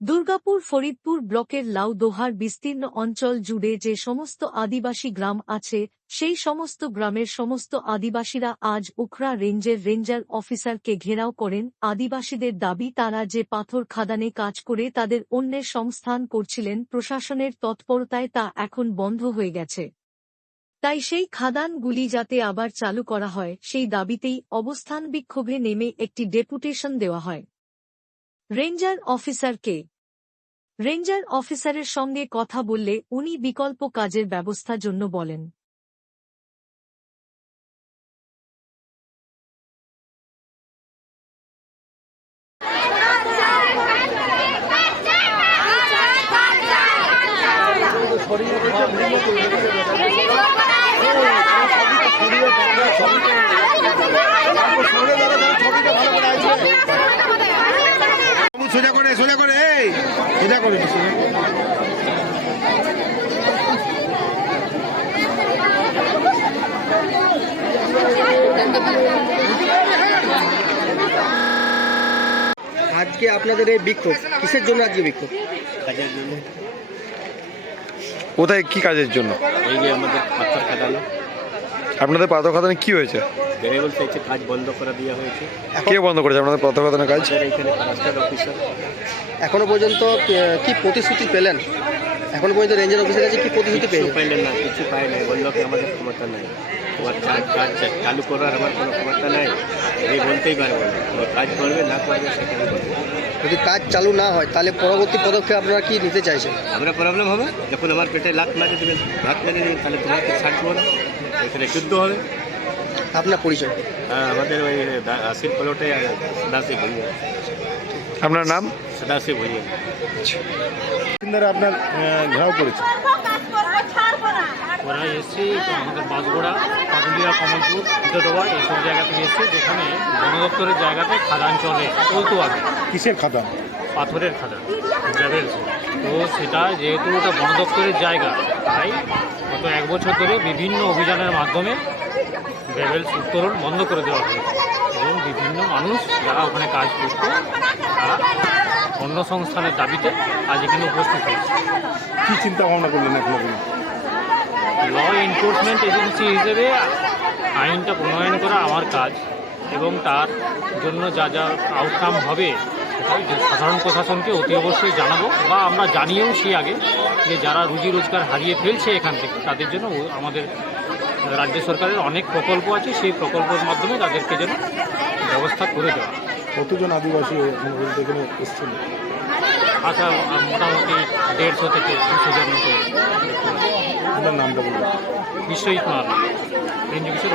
দুর্গাপুর ফরিদপুর ব্লকের লাউদোহার বিস্তীর্ণ অঞ্চল জুড়ে যে সমস্ত আদিবাসী গ্রাম আছে, সেই সমস্ত গ্রামের সমস্ত আদিবাসীরা আজ উখরা রেঞ্জের রেঞ্জার অফিসারকে ঘেরাও করেন। আদিবাসীদের দাবি, তারা যে পাথর খাদানে কাজ করে তাদের অন্যের সংস্থান করছিলেন, প্রশাসনের তৎপরতায় তা এখন বন্ধ হয়ে গেছে। তাই সেই খাদানগুলি যাতে আবার চালু করা হয়, সেই দাবিতেই অবস্থান বিক্ষোভে নেমে একটি ডেপুটেশন দেওয়া হয়। রেঞ্জার অফিসারকে রেঞ্জার অফিসারের সঙ্গে কথা বললে উনি বিকল্প কাজের ব্যবস্থা জন্য বলেন। বাবু, সোজা করে সোজা করে সোজা করে এই। সোজা করে। আজকে আপনাদের এই বিক্ষোভ কিসের জন্য আজকে বিক্ষোভ? কাজের জন্য কোথায় কি কাজের জন্য? এই যে আমাদের পাথর খাদানো। আপনাদের পাথর খাদানে কি হয়েছে? ভেরিয়েবল হয়েছে কাজ বন্ধ করে দেওয়া হয়েছে। কে বন্ধ করেছে আপনাদের পাথর কাজ? আমাদের এইখানে অফিসার এখনও পর্যন্ত কি- প্রতিশ্রুতি পেলেন? এখনও পর্যন্ত রেঞ্জার অফিসের কাছে কি প্রতিশ্রুতি পেলেন পাইলেন না কিছু পাই নাই। বলল কি আমাদের ক্ষমতা নাই। তোমার কাজ কাজ চালু করার আমার কোনো ক্ষমতা নাই। এই বলতেই পারব কাজ করবে না করবে সেখানে যদি কাজ চালু না হয় তাহলে পরবর্তী পদক্ষেপ আপনারা কি নিতে চাইছেন? আমরা প্রবলেম হবে যখন আমার পেটে লাত মারি দেবেন ভাত মেরে দেবেন তাহলে তোমাকে ছাড়বো না। এখানে যুদ্ধ হবে। আপনার পরিচয়? হ্যাঁ আমাদের ওই আশির পলটে সদাশিব ভুইয়া। আপনার নাম? সদাশিব ভুইয়া। আপনার আহ, ঘেরাও করেছে। ওরা এসছে আমাদের বাঁশগোড়া পাটুলিয়া কমলপুর ইটোডোবা এইসব জায়গা থেকে এসছে যেখানে বন দপ্তরের জায়গাতে খাদান চলে চলতো আগে কিসের খাতা পাথরের খাদান গ্রাভেলস তো সেটা যেহেতু ওটা বন দপ্তরের জায়গা তাই গত এক বছর ধরে বিভিন্ন অভিযানের মাধ্যমে গ্রাভেলস উত্তোলন বন্ধ করে দেওয়া হয়েছে। এবং বিভিন্ন মানুষ যারা ওখানে কাজ করতো তারা অন্য সংস্থানের দাবিতে আজ এখানে উপস্থিত হয়েছে। কী চিন্তা ভাবনা করলেন এখন? ল এনফোর্সমেন্ট এজেন্সি হিসেবে আইনটা প্রণয়ন করা আমার কাজ এবং তার জন্য যা যা আউটকাম হবে সেটাই সাধারণ প্রশাসনকে অতি অবশ্যই জানাব বা আমরা জানিয়েও জানিয়েওছি আগে যে যারা রুজি রোজগার হারিয়ে ফেলছে এখান থেকে তাদের জন্য আমাদের রাজ্য সরকারের অনেক প্রকল্প আছে সেই প্রকল্পের মাধ্যমে তাদেরকে যেন ব্যবস্থা করে দেওয়া কতজন আদিবাসী এখন এসেছিল আশা মোটামুটি দেড়শো থেকে দুশো জন মতো আপনার নামটা বলবেন বিশ্বজিৎ মাল এনজিপিসের